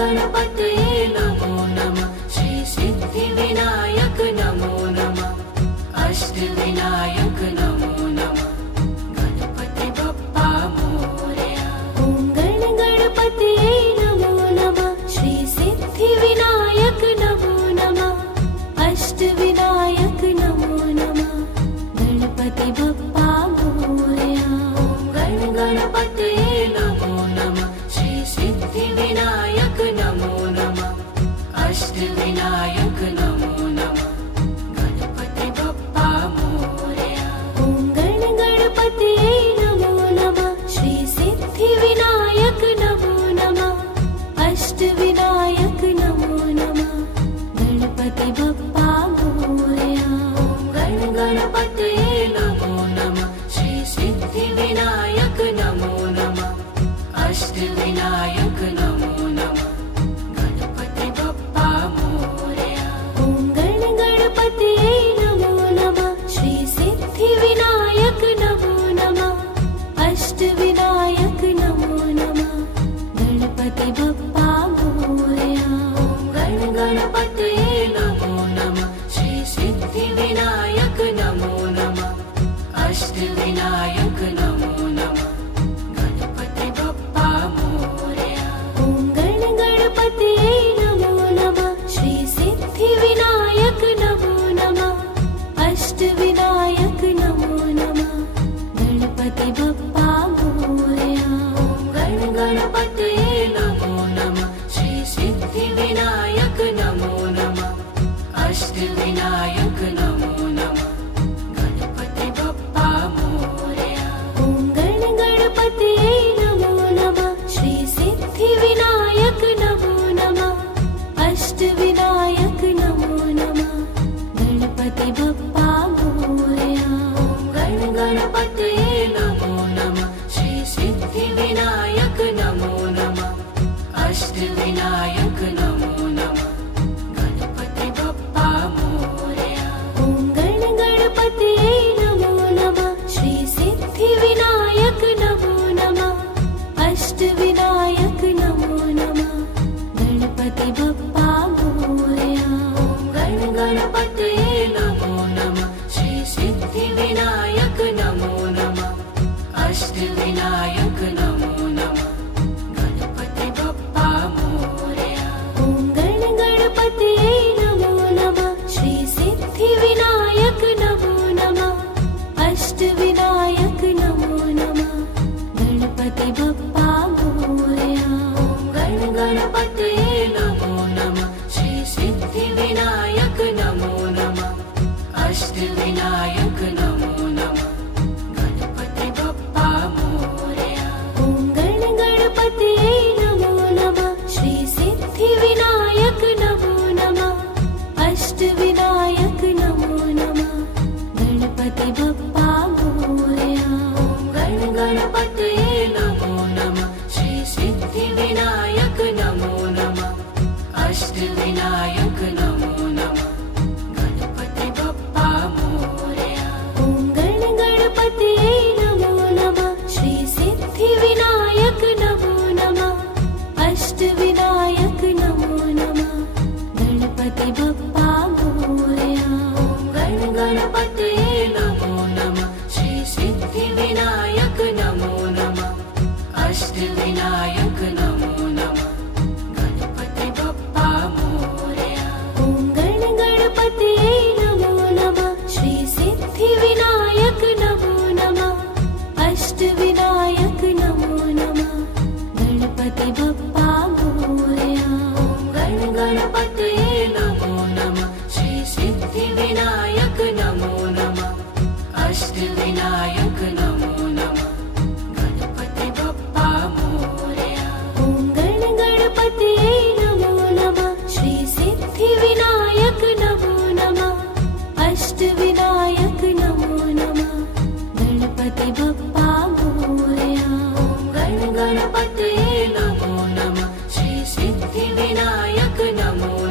गणपतये नमो नमः। श्री सिद्धिविनायक नमो नमः। अष्टविनायक नमो नमः। गणपति बप्पा मोरया। ॐ गणपतये नमो नमः। श्री सिद्धिविनायक नमो नमः। अष्टविनायक नमो नमः। गणपति बप्पा मोरया। ॐ गणपतये नमो नमः। श्री सिद्धिविनायक नमो नमः। अष्टविनायक नमो नमः। गणपति बप्पा मोरया। ॐ गणपतये नमो नमः। श्री सिद्धिविनायक नमो नमः। अष्टविनायक नमो नमः। गणपति बप्पा मोरया। ॐ गणपतये नमो नमः। श्री सिद्धिविनायक नमो नमः। अष्टविनायक नमो नमः। गणपति बप्पा मोरया। ॐ गणपतये नमो नमः। श्री सिद्धिविनायक नमो नमः। अष्टविनायक नमो नमः। गणपति बप्पा मोरया। ॐ गणपतये नमो नमः। श्री सिद्धिविनायक नमो नमः। अष्टविनायक नमो नमः। गणपति बप्पा मोरया। ॐ गणपतये नमो नमः। श्री सिद्धिविनायक नमो नमः। अष्टविनायक नमो नमः। गणपति बप्पा मोरया। ॐ गणपतये नमो नमः। श्री सिद्धिविनायक नमो नमः। अष्टविनायक नमो नमः। गणपति बप्पा मोरया। ॐ गणपतये नमो नमः। श्री सिद्धिविनायक नमो नमः। अष्टविनायक नमो नमः। गणपति बप्पा मोरया। ॐ गणपतये नमो नमः। श्री सिद्धिविनायक नमो नमः। अष्टविनायक नमो नमः। गणपति बप्पा मोरया। ॐ गणपतये नमो नमः। श्री सिद्धिविनायक नमो नमः। अष्टविनायक नमो नमः। गणपति बप्पा मोरया। ॐ गणपतये नमो नमः। श्री सिद्धिविनायक नमो नमः। अष्टविनायक नमो नमः। गणपति बप्पा मोरया। ॐ गणपतये नमो नमः। श्री सिद्धिविनायक नमो नमः। अष्टविनायक नमो नमः। गणपति बप्पा मोरया। ॐ गणपतये नमो नमः। श्री सिद्धिविनायक नमो नमः। अष्टविनायक नमो नमः। गणपति बप्पा मोरया। ॐ गणपतये नमो नमः। श्री सिद्धिविनायक नमो नमः। अष्टविनायक नमो नमः। गणपति बप्पा मोरया। ॐ गणपतये नमो नमः। श्री सिद्धिविनायक नमो नमः। अष्टविनायक नमो नमः। गणपति बप्पा मोरया। ॐ गणपतये नमो नमः। श्री सिद्धिविनायक नमो नमः। अष्टविनायक नमो नमः। गणपति बप्पा मोरया। ॐ गणपतये नमो नमः। श्री सिद्धिविनायक नमो नमः। अष्टविनायक नमो नमः। गणपति बप्पा मोरया। ॐ गणपतये नमो नमः। श्री सिद्धिविनायक नमो नमः। अष्टविनायक नमो नमः। गणपति बप्पा मोरया। ॐ गणपतये नमो नमः। श्री सिद्धिविनायक नमो नमः। अष्टविनायक नमो नमः। गणपति बप्पा मोरया। ॐ गणपतये नमो नमः। श्री सिद्धिविनायक नमो नमः। अष्टविनायक नमो नमः। गणपति बप्पा मोरया। ॐ गणपतये नमो नमः। श्री सिद्धिविनायक नमो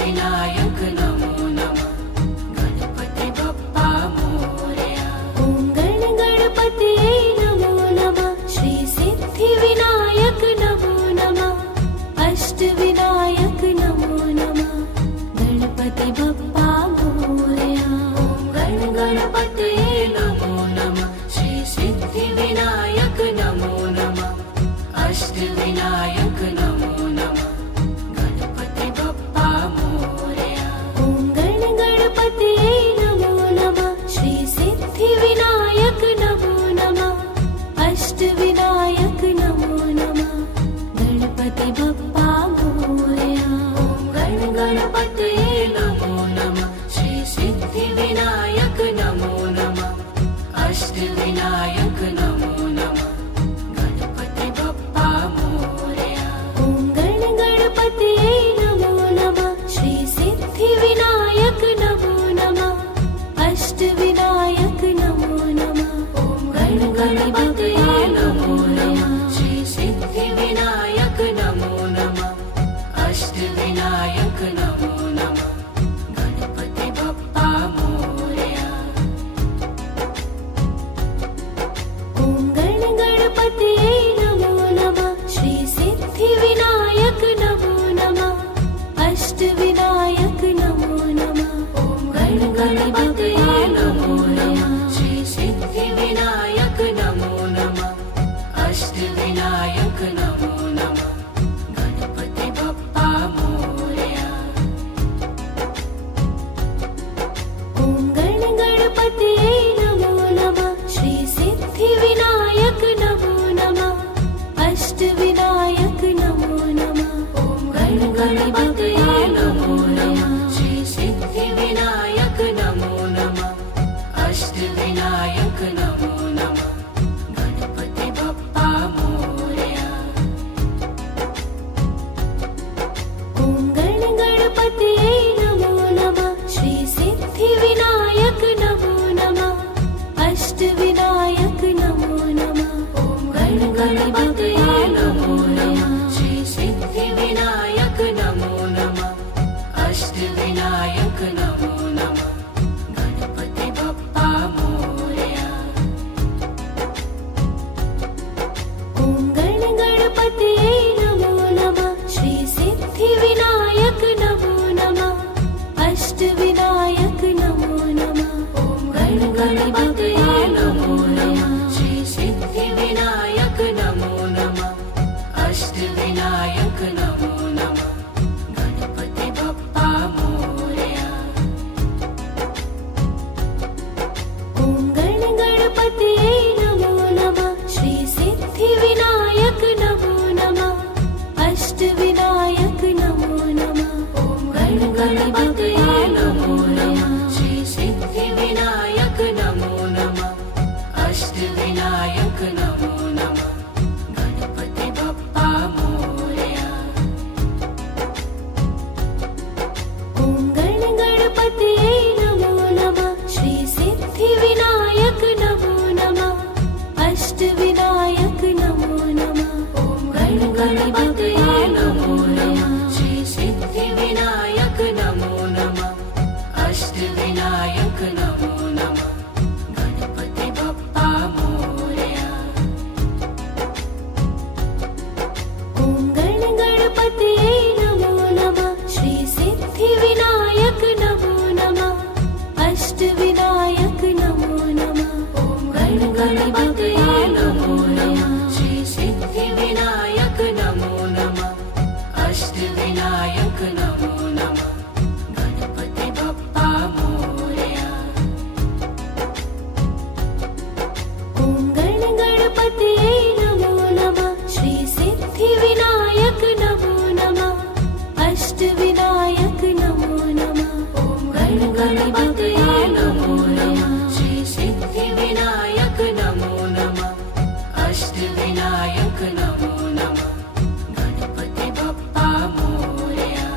अष्टविनायक नमो नमः गणपति बप्पा मोरया। ॐ गणपतये नमो नमः श्री सिद्धिविनायक नमो नमः अष्टविनायक नमो नमः गणपति बप्पा मोरया। ॐ गणपतये नमो नमः श्री सिद्धिविनायक नमो नमः अष्टविनायक नमो नमः गणपति बप्पा मोरया। ॐ गणपतये नमो नमः श्री सिद्धिविनायक नमो नमः अष्टविनायक नमो नमः गणपति बप्पा मोरया। ॐ गणपतये नमो नमः श्री सिद्धिविनायक नमो नमः अष्टविनायक नमो नमः गणपति बप्पा मोरया। ॐ गणपतये नमो नमः श्री सिद्धिविनायक नमो नमः अष्टविनायक नमो नमः ॐ गणपतये नमो नमः श्री सिद्धिविनायक नमो नमः अष्टविनायक नमो नमः गणपति बप्पा मोरया। ॐ गणपतये नमो नमः श्री सिद्धिविनायक नमो नमः अष्टविनायक नमो नमः ॐ गणपतये नमो नमः श्री सिद्धिविनायक नमो नमः अष्टविनायक नमो नमः गणपति बप्पा मोरया। ॐ गणपतये नमो नमः श्री सिद्धिविनायक नमो नमः अष्टविनायक नमो नमः ॐ गणपतये नमो नमः श्री सिद्धिविनायक नमो नमः अष्टविनायक नमो नमः गणपति बप्पा मोरया। ॐ गणपतये नमो नमः श्री सिद्धिविनायक नमो नमः अष्टविनायक नमो नमः ॐ गणपतये नमो नमः श्री सिद्धिविनायक नमो नमः अष्टविनायक नमो नमः गणपति बप्पा मोरया। ॐ गणपतये नमो नमः श्री सिद्धिविनायक नमो नमः अष्टविनायक नमो नमः ॐ गणपतये नमो नमः श्री सिद्धिविनायक नमो नमः अष्टविनायक नमो नमः गणपति बप्पा मोरया। ॐ गणपतये नमो नमः श्री सिद्धिविनायक नमो नमः अष्टविनायक नमो नमः ॐ गणपतये नमो नमः श्री सिद्धिविनायक नमो नमः अष्टविनायक नमो नमः गणपति बप्पा मोरया। ॐ गणपतये नमो नमः श्री सिद्धिविनायक नमो नमः अष्टविनायक नमो नमः ॐ गणपतये नमो नमः श्री सिद्धिविनायक नमो नमः अष्टविनायक नमो नमः गणपति बप्पा मोरया। ॐ गणपतये नमो नमः श्री सिद्धिविनायक नमो नमः अष्टविनायक नमो नमः ॐ गणपतये नमो नमः श्री सिद्धिविनायक नमो नमः अष्टविनायक नमो नमः गणपति बप्पा मोरया। ॐ गणपतये नमो नमः श्री सिद्धिविनायक नमो नमः अष्टविनायक नमो नमः ॐ गणपतये नमो नमः श्री सिद्धिविनायक नमो नमः अष्टविनायक नमो नमः गणपति बप्पा मोरया।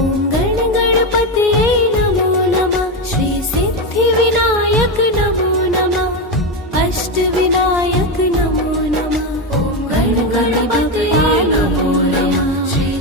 ॐ गणपतये नमो नमः श्री सिद्धिविनायक नमो नमः अष्टविनायक नमो नमः ॐ गणपतये नमो नमः श्री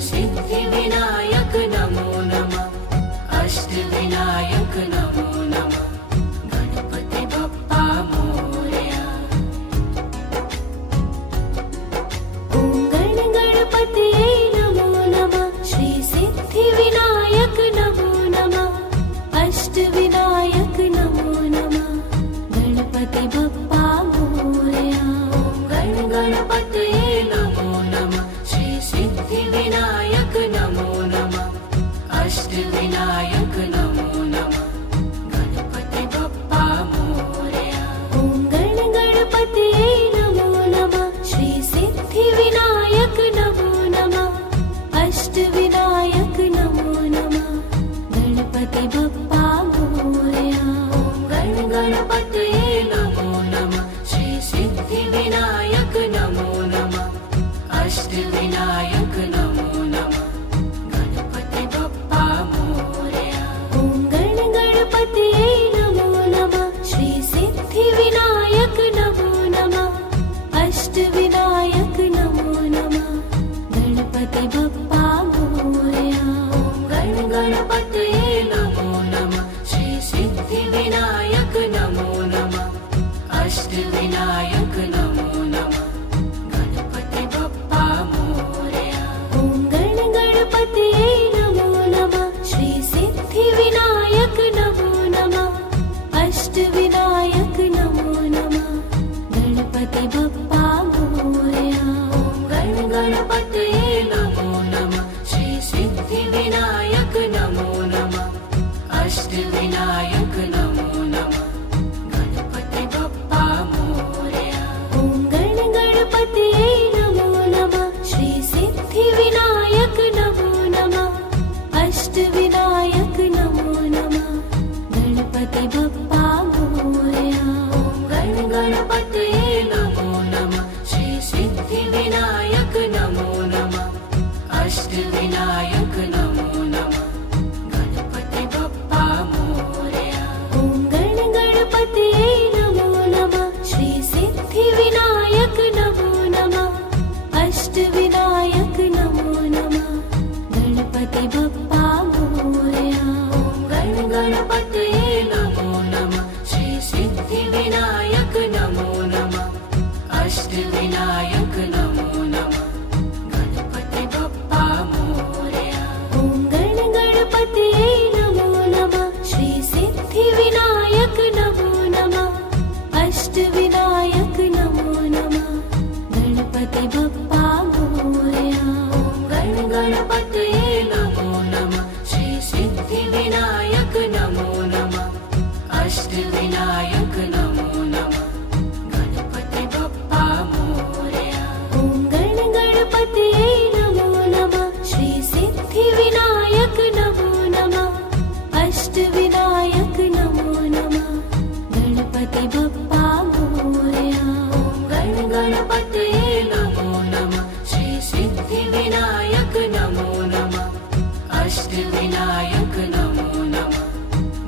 अष्टविनायक नमो नमः गणपति बप्पा मोरया ॐ गण गणपतये नमो नमः श्री सिद्धिविनायक नमो नमः अष्टविनायक नमो नमः गणपति बप्पा मोरया ॐ गण गणपतये नमो नमः श्री सिद्धिविनायक नमो नमः अष्टविनायक नमो नमः गणपति बप्पा मोरया ॐ गण गणपतये नमो नमः श्री सिद्धिविनायक नमो नमः अष्टविनायक नमो नमः गणपति बप्पा मोरया ॐ गण गणपतये नमो नमः श्री सिद्धिविनायक नमो नमः अष्टविनायक नमो नमः गणपति बप्पा मोरया ॐ गण गणपतये नमो नमः श्री सिद्धिविनायक नमो नमः अष्टविनायक नमो नमः गणपति बप्पा मोरया ॐ गण गणपतये नमो नमः श्री सिद्धिविनायक नमो नमः अष्टविनायक नमो नमः गणपति बप्पा मोरया ॐ गण गणपतये नमो नमः श्री सिद्धिविनायक नमो नमः अष्टविनायक नमो नमः गणपति बप्पा मोरया ॐ गण गणपतये नमो नमः श्री सिद्धिविनायक नमो नमः अष्टविनायक नमो नमः गणपति बप्पा मोरया ॐ गण गणपतये नमो नमः श्री सिद्धिविनायक नमो नमः अष्टविनायक नमो नमः गणपति बप्पा मोरया ॐ गण गणपतये नमो नमः श्री सिद्धिविनायक नमो नमः अष्टविनायक नमो नमः गणपति बप्पा मोरया ॐ गण गणपतये नमो नमः श्री सिद्धिविनायक नमो नमः अष्टविनायक नमो नमः गणपति बप्पा मोरया ॐ गण गणपतये नमो नमः श्री सिद्धिविनायक नमो नमः अष्टविनायक नमो नमः गणपति बप्पा मोरया ॐ गण गणपतये नमो नमः श्री सिद्धिविनायक नमो नमः अष्टविनायक नमो नमः गणपति बप्पा मोरया ॐ गण गणपतये नमो नमः श्री सिद्धिविनायक नमो नमः अष्टविनायक नमो नमः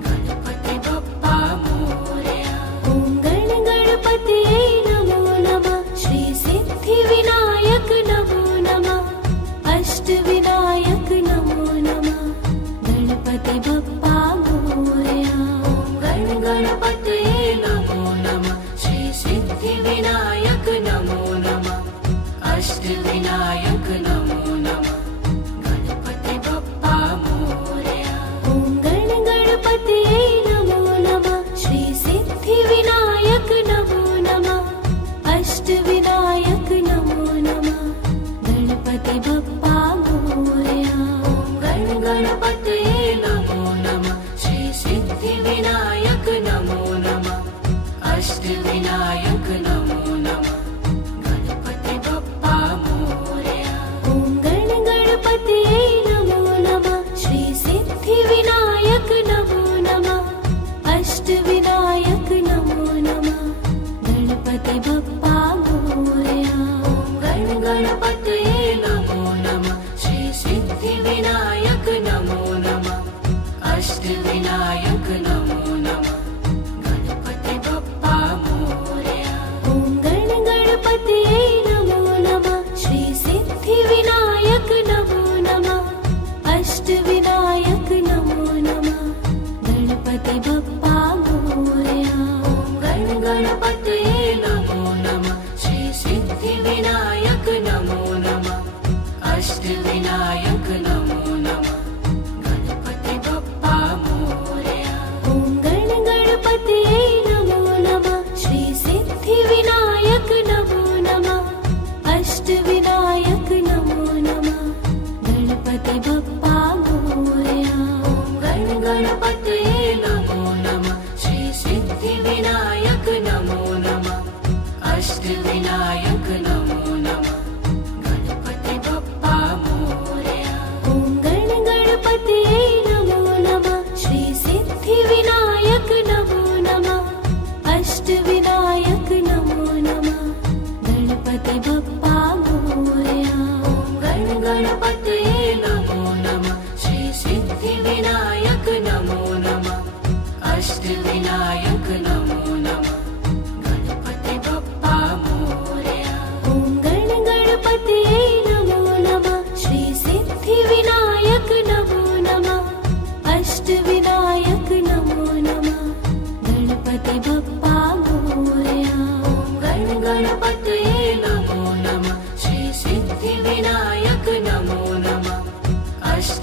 गणपति बप्पा मोरया ॐ गण गणपतये नमो नमः श्री सिद्धिविनायक नमो नमः अष्टविनायक नमो नमः गणपति बप्पा मोरया ॐ गण गणपतये नमो नमः श्री सिद्धिविनायक नमो नमः अष्टविनायक नमो नमः गणपति बप्पा मोरया ॐ गण गणपतये नमो नमः श्री सिद्धिविनायक नमो नमः अष्टविनायक नमो नमः गणपति बप्पा मोरया ॐ गण गणपतये नमो नमः श्री सिद्धिविनायक नमो नमः अष्टविनायक नमो नमः गणपति बप्पा मोरया ॐ गण गणपतये नमो नमः श्री सिद्धिविनायक नमो नमः अष्टविनायक नमो नमः गणपति बप्पा मोरया ॐ गण गणपतये नमो नमः श्री सिद्धिविनायक नमो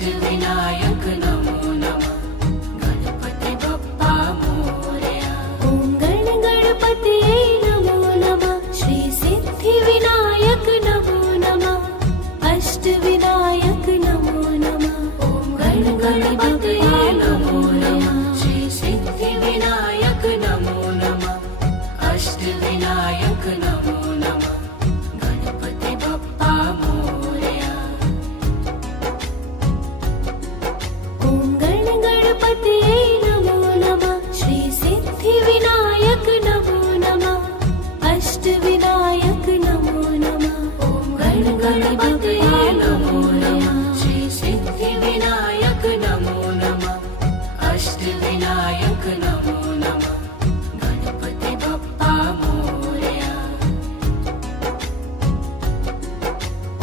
अष्टविनायक नमो नमः गणपति बप्पा मोरया। ॐ गण गणपतये नमो नमः श्री सिद्धिविनायक नमो नमः अष्टविनायक नमो नमः। ॐ गण गणपतये नमो नमः श्री सिद्धिविनायक नमो नमः अष्टविनायक नमो नमः गणपति बप्पा मोरया। ॐ गण गणपतये नमो नमः श्री सिद्धिविनायक नमो नमः अष्टविनायक नमो नमः। ॐ गण गणपतये नमो नमः श्री सिद्धिविनायक नमो नमः अष्टविनायक नमो नमः गणपति बप्पा मोरया।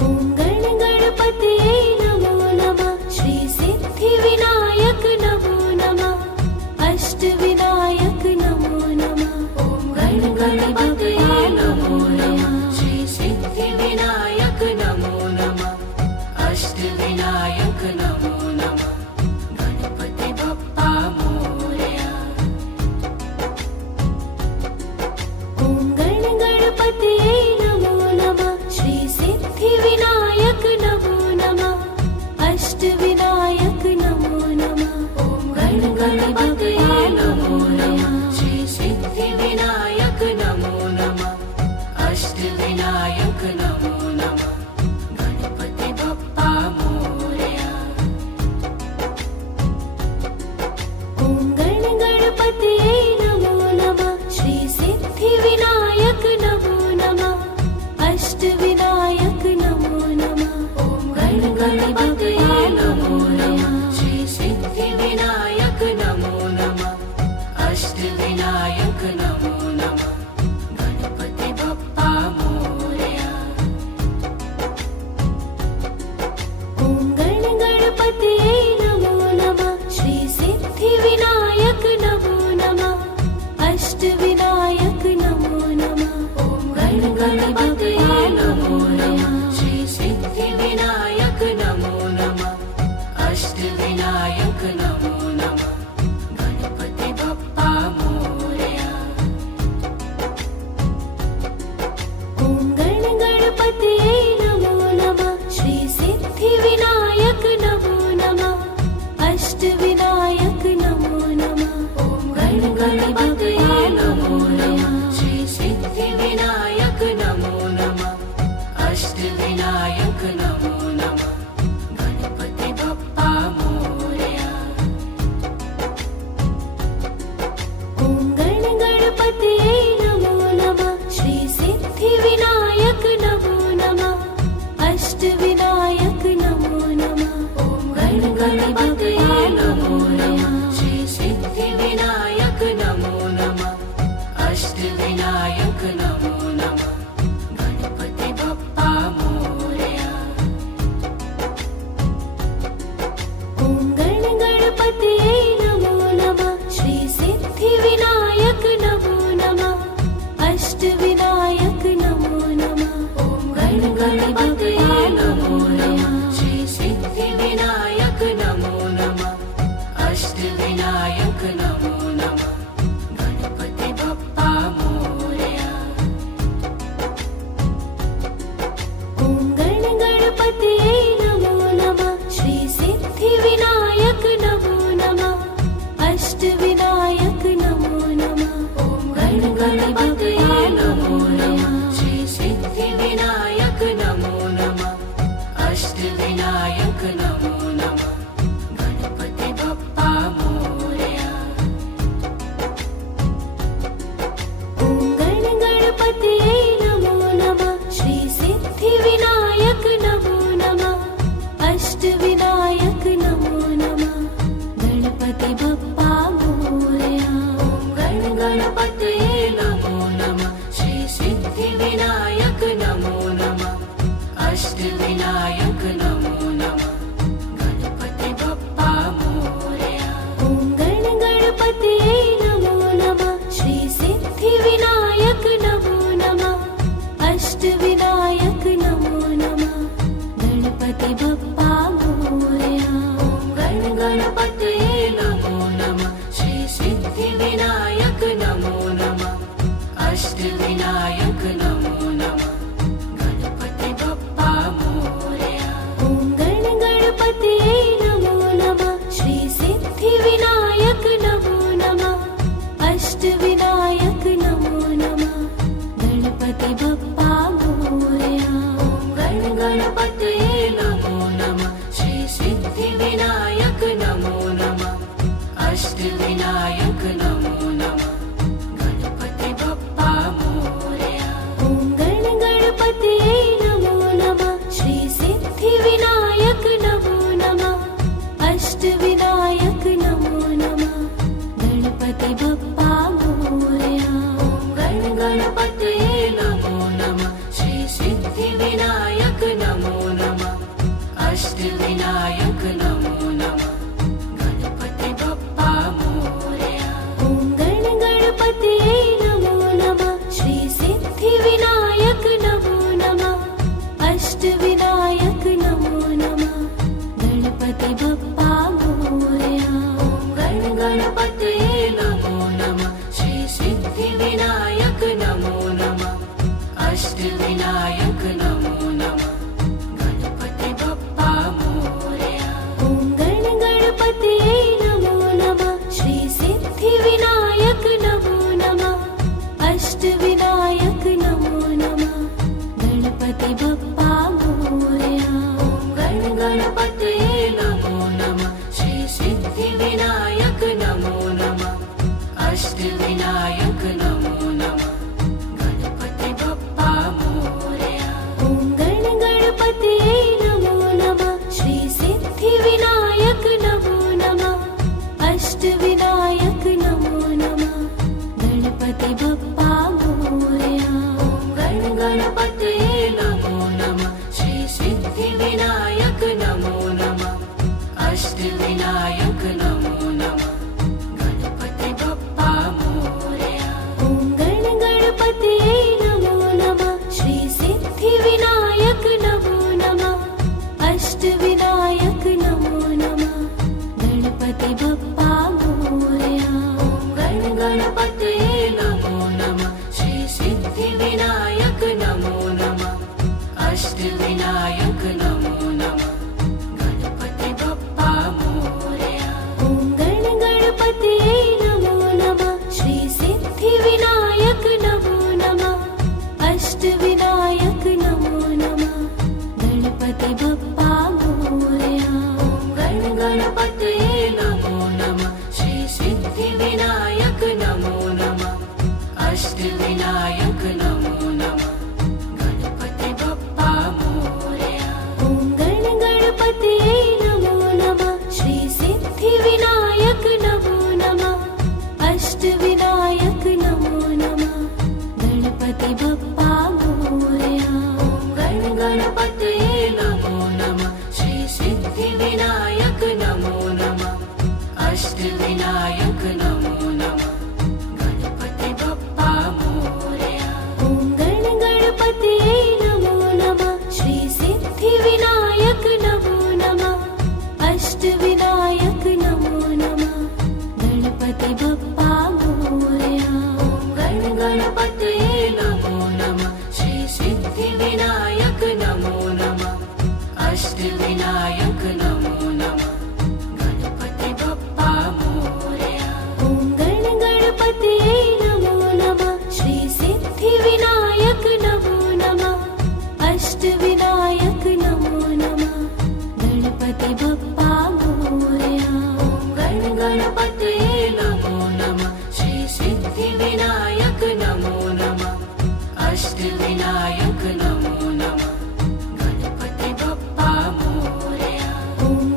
ॐ गण गणपतये नमो नमः श्री सिद्धिविनायक नमो नमः अष्टविनायक नमो नमः। ॐ गण गणपतये नमो नमः श्री सिद्धिविनायक नमो नमः अष्टविनायक नमो नमः गणपति बप्पा मोरया। ॐ गण गणपतये नमो नमः श्री सिद्धिविनायक नमो नमः अष्टविनायक नमो नमः। ॐ गण गणपतये नमो नमः श्री सिद्धिविनायक नमो नमः अष्टविनायक नमो नमः गणपति बप्पा मोरया। ॐ गण गणपतये नमो नमः श्री सिद्धिविनायक नमो नमः अष्टविनायक नमो नमः। ॐ गण गणपतये नमो नमः श्री सिद्धिविनायक नमो नमः अष्टविनायक नमो नमः गणपति बप्पा मोरया। ॐ गण गणपतये नमो नमः श्री सिद्धिविनायक नमो नमः अष्टविनायक नमो नमः। ॐ गण गणपतये नमो नमः श्री सिद्धिविनायक नमो नमः अष्टविनायक नमो नमः गणपति बप्पा मोरया। ॐ गण गणपतये नमो नमः श्री सिद्धिविनायक नमो नमः अष्टविनायक नमो नमः। ॐ गण गणपतये नमो नमः श्री सिद्धिविनायक नमो नमः अष्टविनायक नमो नमः गणपति बप्पा मोरया। ॐ गण गणपतये नमो नमः श्री सिद्धिविनायक नमो नमः अष्टविनायक नमो नमः। ॐ गण गणपतये नमो नमः श्री सिद्धिविनायक नमो नमः अष्टविनायक नमो नमः गणपति बप्पा मोरया। ॐ गण गणपतये नमो नमः श्री सिद्धिविनायक नमो नमः अष्टविनायक नमो नमः। ॐ गण गणपतये नमो नमः श्री सिद्धिविनायक नमो नमः अष्टविनायक नमो नमः गणपति बप्पा मोरया। ॐ गण गणपतये नमो नमः श्री सिद्धिविनायक नमो नमः अष्टविनायक नमो नमः। ॐ गण गणपतये नमो नमः श्री सिद्धिविनायक नमो नमः अष्टविनायक नमो नमः गणपति बप्पा मोरया। ॐ गण गणपतये नमो नमः श्री सिद्धिविनायक नमो नमः अष्टविनायक नमो नमः गणपति बप्पा मोरया। ॐ गण गणपतये नमो नमः श्री सिद्धिविनायक नमो नमः अष्टविनायक नमो नमः गणपति बप्पा मोरया। ॐ गण गणपतये नमो नमः श्री सिद्धिविनायक नमो नमः अष्टविनायक नमो नमः गणपति बप्पा मोरया। गणपतये नमो नमः श्री सिद्धिविनायक नमो नमः अष्टविनायक नमो नमः गणपति बप्पा मोरया ॐ गणपतये नमो नमः श्री सिद्धिविनायक नमो नमः अष्टविनायक नमो नमः गणपति बप्पा मोरया ॐ गणपतये नमो नमः श्री सिद्धिविनायक नमो नमः अष्टविनायक नमो नमः गणपति बप्पा मोरया ॐ गणपतये नमो नमः श्री सिद्धिविनायक नमो नमः अष्टविनायक नमो नमः गणपति बप्पा मोरया ॐ गणपतये नमो नमः श्री सिद्धिविनायक नमो नमः अष्टविनायक नमो नमः गणपति बप्पा मोरया ॐ गणपतये नमो नमः श्री सिद्धिविनायक नमो नमः अष्टविनायक नमो नमः गणपति बप्पा मोरया ॐ गणपतये नमो नमः श्री सिद्धिविनायक नमो नमः अष्टविनायक नमो नमः गणपति बप्पा मोरया ॐ गणपतये नमो नमः श्री सिद्धिविनायक नमो नमः अष्टविनायक नमो नमः गणपति बप्पा मोरया ॐ गणपतये नमो नमः श्री सिद्धिविनायक नमो नमः अष्टविनायक नमो नमः गणपति बप्पा मोरया ॐ गणपतये नमो नमः श्री सिद्धिविनायक नमो नमः अष्टविनायक नमो नमः गणपति बप्पा मोरया ॐ गणपतये नमो नमः श्री सिद्धिविनायक नमो नमः अष्टविनायक नमो नमः गणपति बप्पा मोरया ॐ गणपतये नमो नमः श्री सिद्धिविनायक नमो नमः अष्टविनायक नमो नमः गणपति बप्पा मोरया ॐ गणपतये नमो नमः श्री सिद्धिविनायक नमो नमः अष्टविनायक नमो नमः गणपति बप्पा मोरया ॐ गणपतये नमो नमः श्री सिद्धिविनायक नमो नमः अष्टविनायक नमो नमः गणपति बप्पा मोरया ॐ गणपतये नमो नमः श्री सिद्धिविनायक नमो नमः अष्टविनायक नमो नमः गणपति बप्पा मोरया ॐ गणपतये नमो नमः श्री सिद्धिविनायक नमो नमः अष्टविनायक नमो नमः गणपति बप्पा मोरया ॐ गणपतये नमो नमः श्री सिद्धिविनायक नमो नमः अष्टविनायक नमो नमः गणपति बप्पा मोरया ॐ गणपतये नमो नमः श्री सिद्धिविनायक नमो नमः अष्टविनायक नमो नमः गणपति बप्पा मोरया ॐ गणपतये नमो नमः श्री सिद्धिविनायक नमो नमः अष्टविनायक नमो नमः गणपति बप्पा मोरया ॐ गणपतये नमो नमः श्री सिद्धिविनायक नमो नमः अष्टविनायक नमो नमः गणपति बप्पा मोरया ॐ गणपतये नमो नमः श्री सिद्धिविनायक नमो नमः अष्टविनायक नमो नमः गणपति बप्पा मोरया ॐ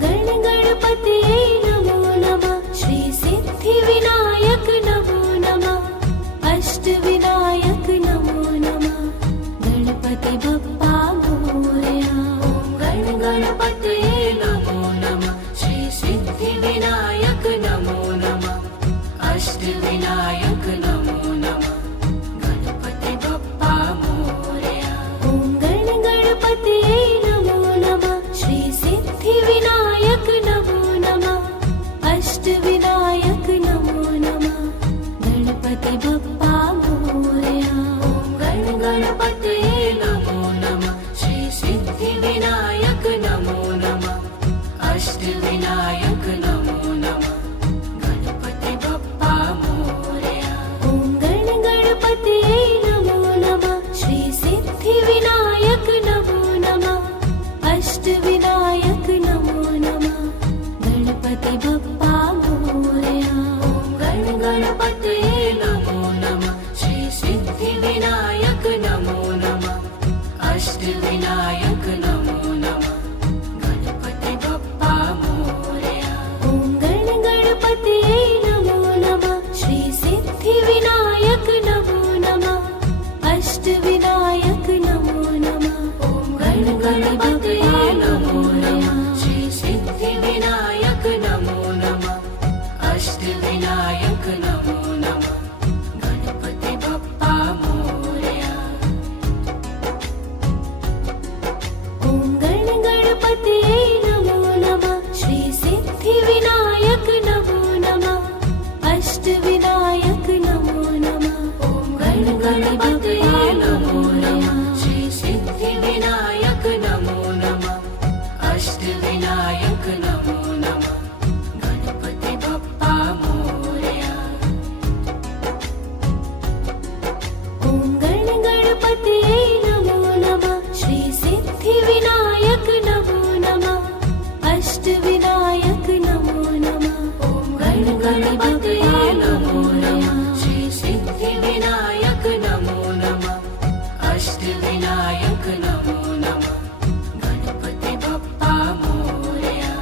गणपतये नमो नमः श्री सिद्धिविनायक नमो नमः अष्टविनायक नमो नमः गणपति बप्पा मोरया ॐ गणपतये नमो नमः अष्टविनायक नमो नमः गणपति बप्पा मोरया ॐ गण गणपतये नमो नमः श्री सिद्धिविनायक नमो नमः अष्टविनायक नमो नमः गणपति बप्पा मोरया ॐ गण गणपतये नमो नमः श्री सिद्धिविनायक नमो नमः अष्टविनायक नमो नमः गणपति बप्पा मोरया ॐ गण गणपतये नमो नमः श्री सिद्धिविनायक नमो नमः अष्टविनायक नमो नमः ॐ गण गणपतये नमो नमः श्री सिद्धिविनायक नमो नमः अष्टविनायक नमो नमः गणपति बप्पा मोरया ॐ गण गणपतये नमो नमः श्री सिद्धिविनायक नमो नमः अष्टविनायक नमो नमः ॐ गण गणपतये नमो नमः श्री सिद्धिविनायक नमो नमः अष्टविनायक नमो नमः गणपति बप्पा मोरया ॐ गण गणपतये नमो नमः श्री सिद्धिविनायक नमो नमः अष्टविनायक नमो नमः ॐ गण गणपतये नमो नमः श्री सिद्धिविनायक नमो नमः अष्टविनायक नमो नमः गणपति बप्पा मोरया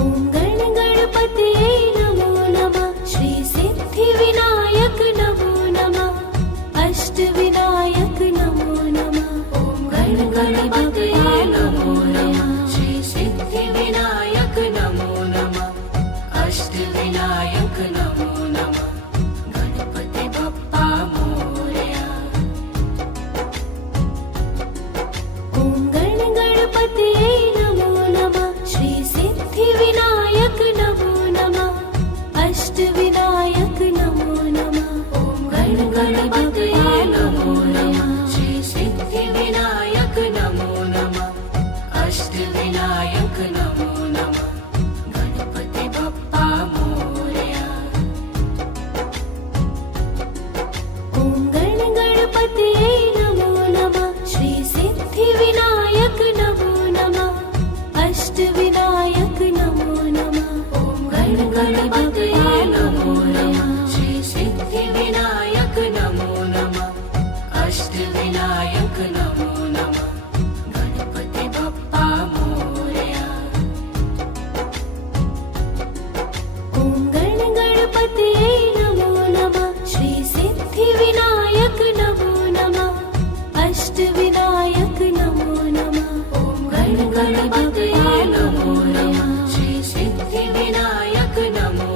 ॐ गण गणपतये नमो नमः श्री सिद्धिविनायक नमो नमः अष्टविनायक नमो नमः ॐ गण गणपतये नमो नमः श्री सिद्धिविनायक नमो नमः अष्टविनायक नमो नमः गणपति बप्पा मोरया ॐ गण गणपतये नमो नमः श्री सिद्धिविनायक नमो नमः अष्टविनायक नमो नमः ॐ गण गणपतये नमो नमः श्री सिद्धिविनायक नमो नमः अष्टविनायक नमो नमः गणपति बप्पा मोरया ॐ गण गणपतये नमो नमः श्री सिद्धिविनायक नमो नमः अष्टविनायक नमो नमः ॐ गण गणपतये नमो नमः श्री सिद्धिविनायक नमो नमः अष्टविनायक नमो नमः गणपति बप्पा मोरया ॐ गण गणपतये नमो नमः श्री सिद्धिविनायक नमो नमः अष्टविनायक नमो नमः ॐ गण गणपतये नमो नमः श्री सिद्धिविनायक नमो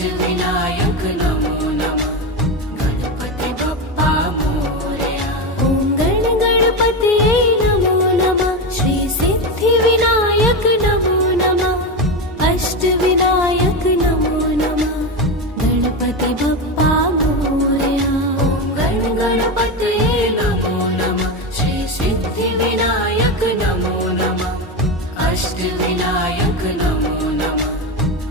अष्टविनायक नमो नमः गणपति बप्पा मोरया ॐ गण गणपतये नमो नमः श्री सिद्धिविनायक नमो नमः अष्टविनायक नमो नमः गणपति बप्पा मोरया ॐ गण गणपतये नमो नमः श्री सिद्धिविनायक नमो नमः अष्टविनायक नमो नमः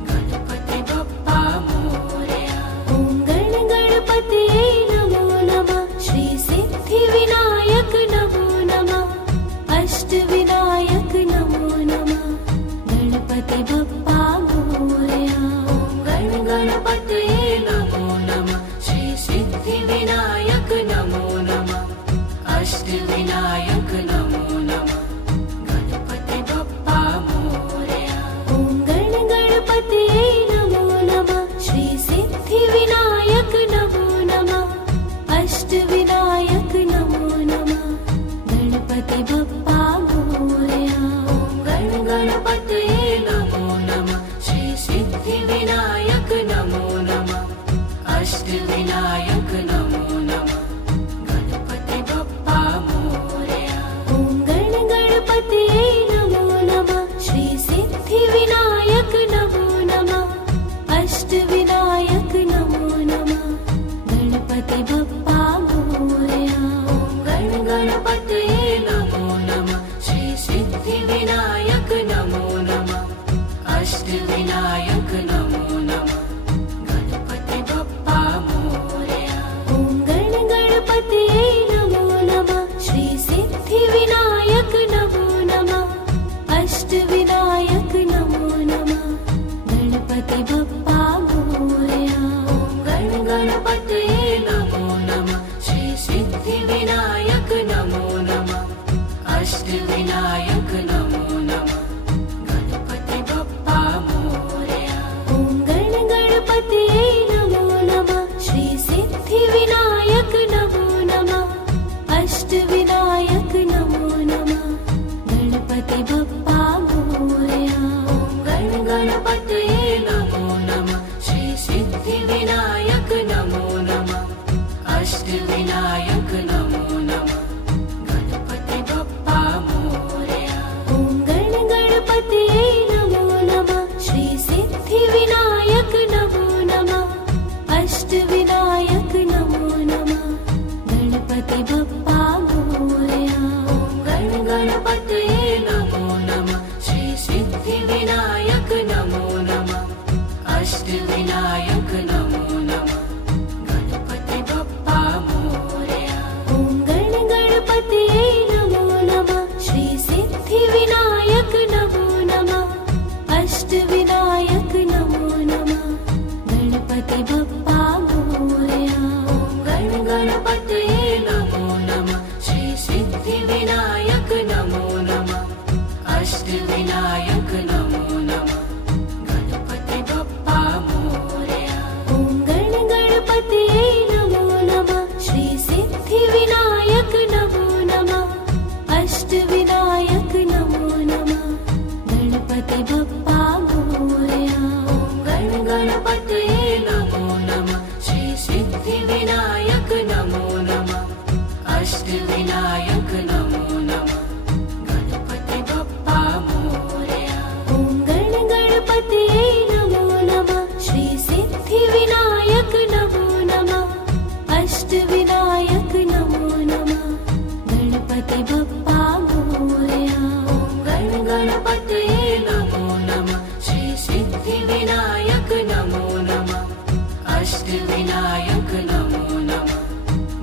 गणपति बप्पा मोरया ॐ गण गणपतये नमो नमः श्री सिद्धिविनायक नमो नमः अष्टविनायक नमो नमः गणपति बप्पा मोरया ॐ गण गणपतये नमो नमः श्री सिद्धिविनायक नमो नमः अष्टविनायक नमो नमः गणपति बप्पा मोरया ॐ गण गणपतये नमो नमः श्री सिद्धिविनायक नमो नमः अष्टविनायक नमो नमः गणपति बप्पा मोरया ॐ गण गणपतये नमो नमः श्री सिद्धिविनायक नमो नमः अष्टविनायक नमो नमः गणपति बप्पा मोरया ॐ गण गणपतये नमो नमः श्री सिद्धिविनायक नमो नमः अष्टविनायक नमो नमः गणपति बप्पा मोरया ॐ गण गणपतये नमो नमः श्री सिद्धिविनायक नमो नमः अष्टविनायक नमो नमः गणपति बप्पा मोरया ॐ गण गणपतये नमो नमः श्री सिद्धिविनायक नमो नमः अष्टविनायक नमो नमः गणपति बप्पा मोरया ॐ गण गणपतये नमो नमः श्री सिद्धिविनायक नमो नमः अष्टविनायक नमो नमः गणपति बप्पा मोरया ॐ गण गणपतये नमो नमः श्री सिद्धिविनायक नमो नमः अष्टविनायक नमो नमः गणपति बप्पा मोरया ॐ गण गणपतये नमो नमः श्री सिद्धिविनायक नमो नमः अष्टविनायक नमो नमः गणपति बप्पा मोरया ॐ गण गणपतये नमो नमः श्री सिद्धिविनायक नमो नमः अष्टविनायक नमो नमः गणपति बप्पा मोरया ॐ गण गणपतये नमो नमः श्री सिद्धिविनायक नमो नमः अष्टविनायक नमो नमः गणपति बप्पा मोरया ॐ गण गणपतये नमो नमः श्री सिद्धिविनायक नमो नमः अष्टविनायक नमो नमः गणपति बप्पा मोरया ॐ गण गणपतये नमो नमः श्री सिद्धिविनायक नमो नमः अष्टविनायक नमो नमः गणपति बप्पा मोरया ॐ गण गणपतये नमो नमः श्री सिद्धिविनायक नमो नमः अष्टविनायक नमो नमः गणपति बप्पा मोरया ॐ गण गणपतये नमो नमः श्री सिद्धिविनायक नमो नमः अष्टविनायक नमो नमः गणपति बप्पा मोरया ॐ गण गणपतये नमो नमः श्री सिद्धिविनायक नमो नमः अष्टविनायक नमो नमः गणपति बप्पा मोरया ॐ गण गणपतये नमो नमः श्री सिद्धिविनायक नमो नमः अष्टविनायक नमो नमः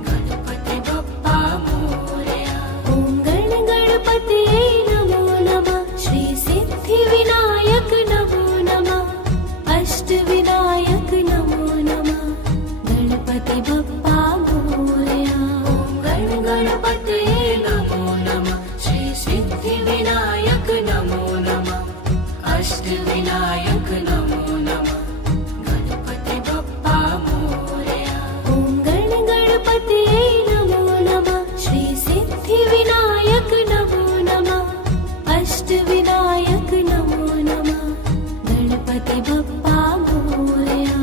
गणपति बप्पा मोरया ॐ गण गणपतये नमो नमः श्री सिद्धिविनायक नमो नमः अष्टविनायक नमो नमः गणपति बप्पा मोरया ॐ गण गणपतये नमो नमः श्री सिद्धिविनायक नमो नमः अष्टविनायक नमो नमः गणपति बप्पा मोरया ॐ गण गणपतये नमो नमः श्री सिद्धिविनायक नमो नमः अष्टविनायक नमो नमः गणपति बप्पा मोरया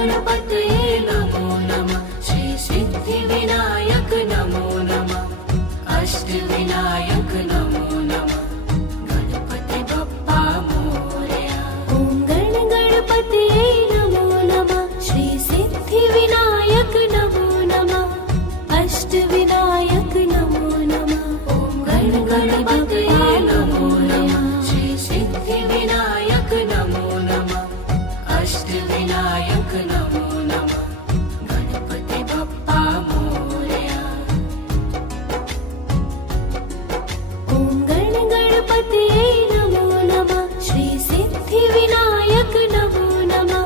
गणपतये नमो नमः श्री सिद्धिविनायक नमो नमः अष्टविनायक नमो नमः गणपति बप्पा मोरया ॐ गणपतये नमो नमः श्री सिद्धिविनायक नमो नमः अष्टविनायक नमो नमः ॐ गणपतये नमो नमः श्री सिद्धिविनायक नमो नमः अष्टविनायक नमो नमः गणपति बप्पा मोरया ॐ गणपतये नमो नमः श्री सिद्धिविनायक नमो नमः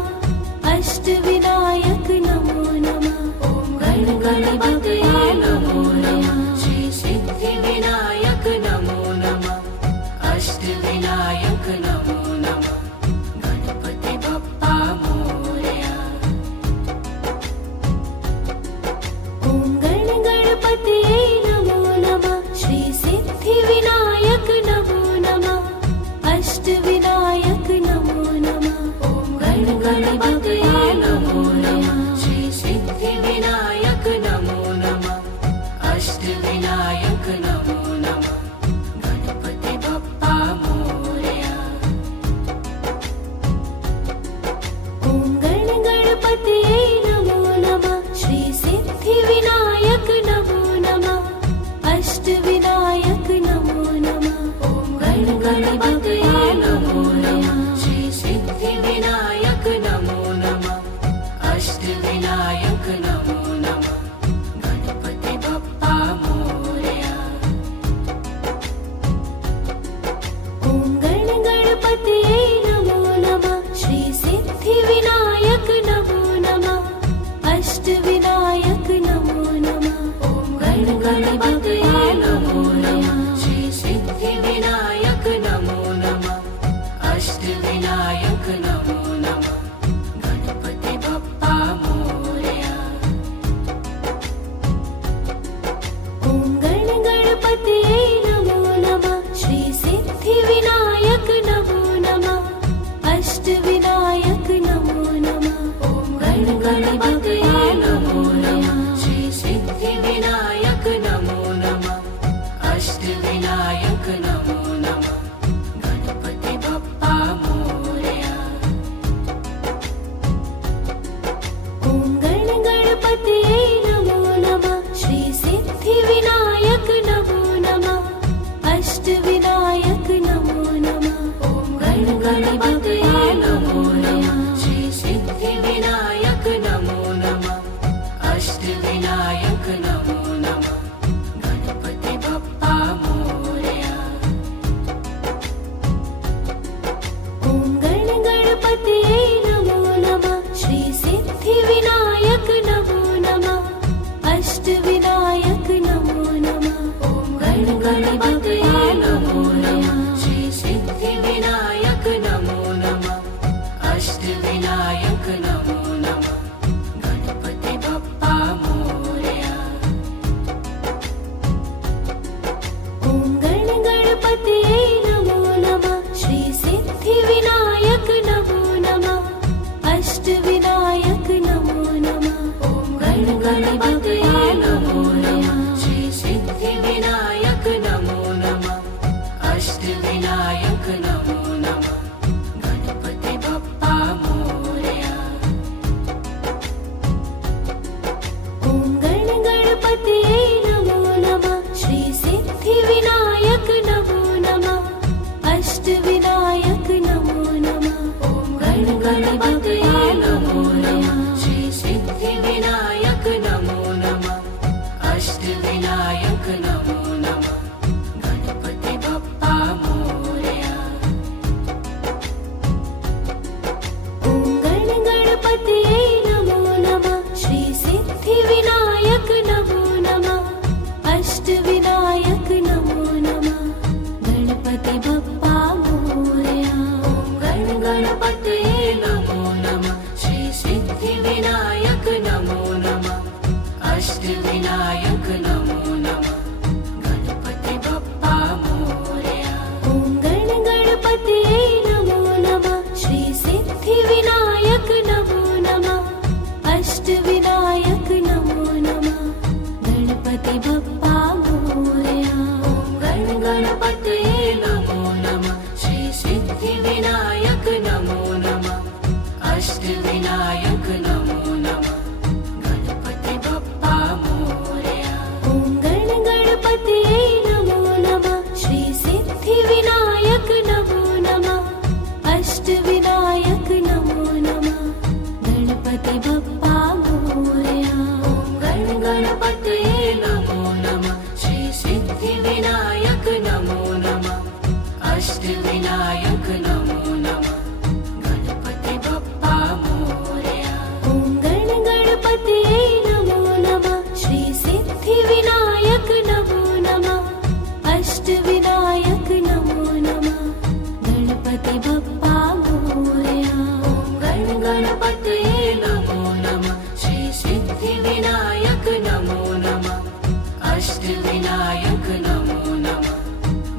अष्टविनायक नमो नमः ॐ गणपतये नमो नमः श्री सिद्धिविनायक नमो नमः अष्टविनायक नमो नमः गणपति बप्पा मोरया ॐ गणपतये नमो नमः श्री सिद्धिविनायक नमो नमः अष्टविनायक नमो नमः ॐ गणपतये नमो नमः श्री सिद्धिविनायक नमो नमः अष्टविनायक नमो नमः गणपति बप्पा मोरया ॐ गणपतये नमो नमः श्री सिद्धिविनायक नमो नमः अष्टविनायक नमो नमः ॐ गणपतये नमो नमः श्री सिद्धिविनायक नमो नमः अष्टविनायक नमो नमः गणपति बप्पा मोरया ॐ गणपतये नमो नमः श्री सिद्धिविनायक नमो नमः अष्टविनायक नमो नमः ॐ गणपतये नमो नमः श्री सिद्धिविनायक नमो नमः अष्टविनायक नमो नमः गणपति बप्पा मोरया ॐ गणपतये नमो नमः श्री सिद्धिविनायक नमो नमः अष्टविनायक नमो नमः ॐ गणपतये नमो नमः श्री सिद्धिविनायक नमो नमः अष्टविनायक नमो नमः गणपति बप्पा मोरया ॐ गणपतये नमो नमः श्री सिद्धिविनायक नमो नमः अष्टविनायक नमो नमः ॐ गणपतये नमो नमः श्री सिद्धिविनायक नमो नमः अष्टविनायक नमो नमः गणपति बप्पा मोरया ॐ गणपतये नमो नमः श्री सिद्धिविनायक नमो नमः अष्टविनायक नमो नमः ॐ गणपतये नमो नमः श्री सिद्धिविनायक नमो नमः अष्टविनायक नमो नमः गणपति बप्पा मोरया ॐ गणपतये नमो नमः श्री सिद्धिविनायक नमो नमः अष्टविनायक नमो नमः ॐ गणपतये नमो नमः श्री सिद्धिविनायक नमो नमः अष्टविनायक नमो नमः गणपति बप्पा मोरया ॐ गणपतये नमो नमः श्री सिद्धिविनायक नमो नमः अष्टविनायक नमो नमः ॐ गणपतये नमो नमः श्री सिद्धिविनायक नमो नमः अष्टविनायक नमो नमः गणपति बप्पा मोरया गण गणपतये नमो नमः श्री सिद्धिविनायक नमो नमः अष्टविनायक नमो नमः गणपति बप्पा मोरया ॐ गण गणपतये नमो नमः श्री सिद्धिविनायक नमो नमः अष्टविनायक नमो नमः गणपति बप्पा मोरया गण गणपतये नमो नमः श्री सिद्धिविनायक नमो नमः अष्टविनायक नमो नमः गणपति बप्पा मोरया ॐ गण गणपतये नमो नमः श्री सिद्धिविनायक नमो नमः अष्टविनायक नमो नमः गणपति बप्पा मोरया गण गणपतये नमो नमः श्री सिद्धिविनायक नमो नमः अष्टविनायक नमो नमः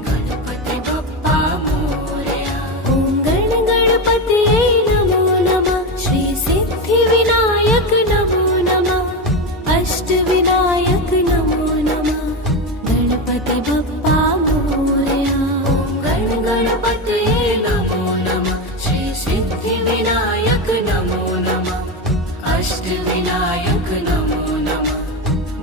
गणपति बप्पा मोरया ॐ गण गणपतये नमो नमः श्री सिद्धिविनायक नमो नमः अष्टविनायक नमो नमः गणपति बप्पा मोरया गण गणपतये नमो नमः श्री सिद्धिविनायक नमो नमः अष्टविनायक नमो नमः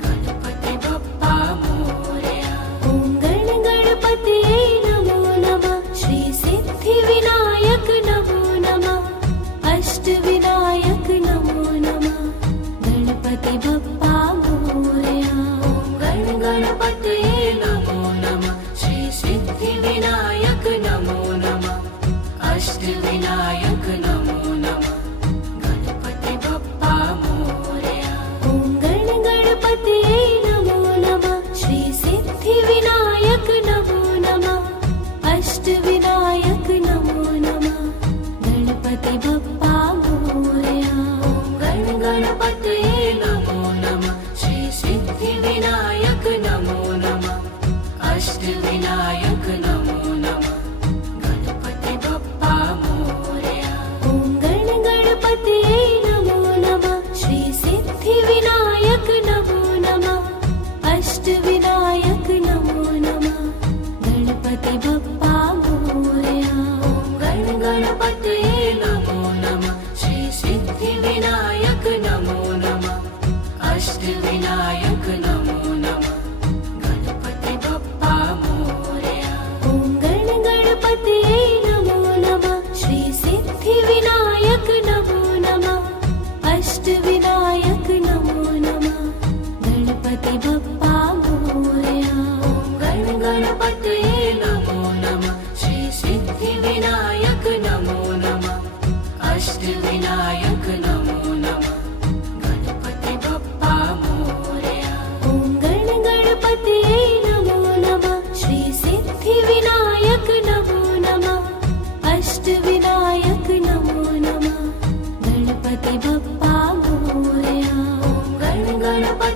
गणपति बप्पा मोरया ॐ गण गणपतये नमो नमः श्री सिद्धिविनायक नमो नमः अष्टविनायक नमो नमः गणपति बप्पा मोरया गण गणपतये नमो नमः श्री सिद्धिविनायक नमो नमः अष्टविनायक नमो नमः गणपति बप्पा मोरया ॐ गण गणपतये नमो नमः श्री सिद्धिविनायक नमो नमः अष्टविनायक नमो नमः गणपति बप्पा मोरया गण गणपतये नमो नमः श्री सिद्धिविनायक नमो नमः अष्टविनायक नमो नमः गणपति बप्पा मोरया ॐ गण गणपतये नमो नमः श्री सिद्धिविनायक नमो नमः अष्टविनायक नमो नमः गणपति बप्पा मोरया गण गणपतये नमो नमः श्री सिद्धिविनायक नमो नमः अष्टविनायक नमो नमः गणपति बप्पा मोरया ॐ गण गणपतये नमो नमः श्री सिद्धिविनायक नमो नमः अष्टविनायक नमो नमः गणपति बप्पा मोरया गण गणपतये नमो नमः श्री सिद्धिविनायक नमो नमः अष्टविनायक नमो नमः गणपति बप्पा मोरया ॐ गण गणपतये नमो नमः श्री सिद्धिविनायक नमो नमः अष्टविनायक नमो नमः गणपति बप्पा मोरया गण गणपतये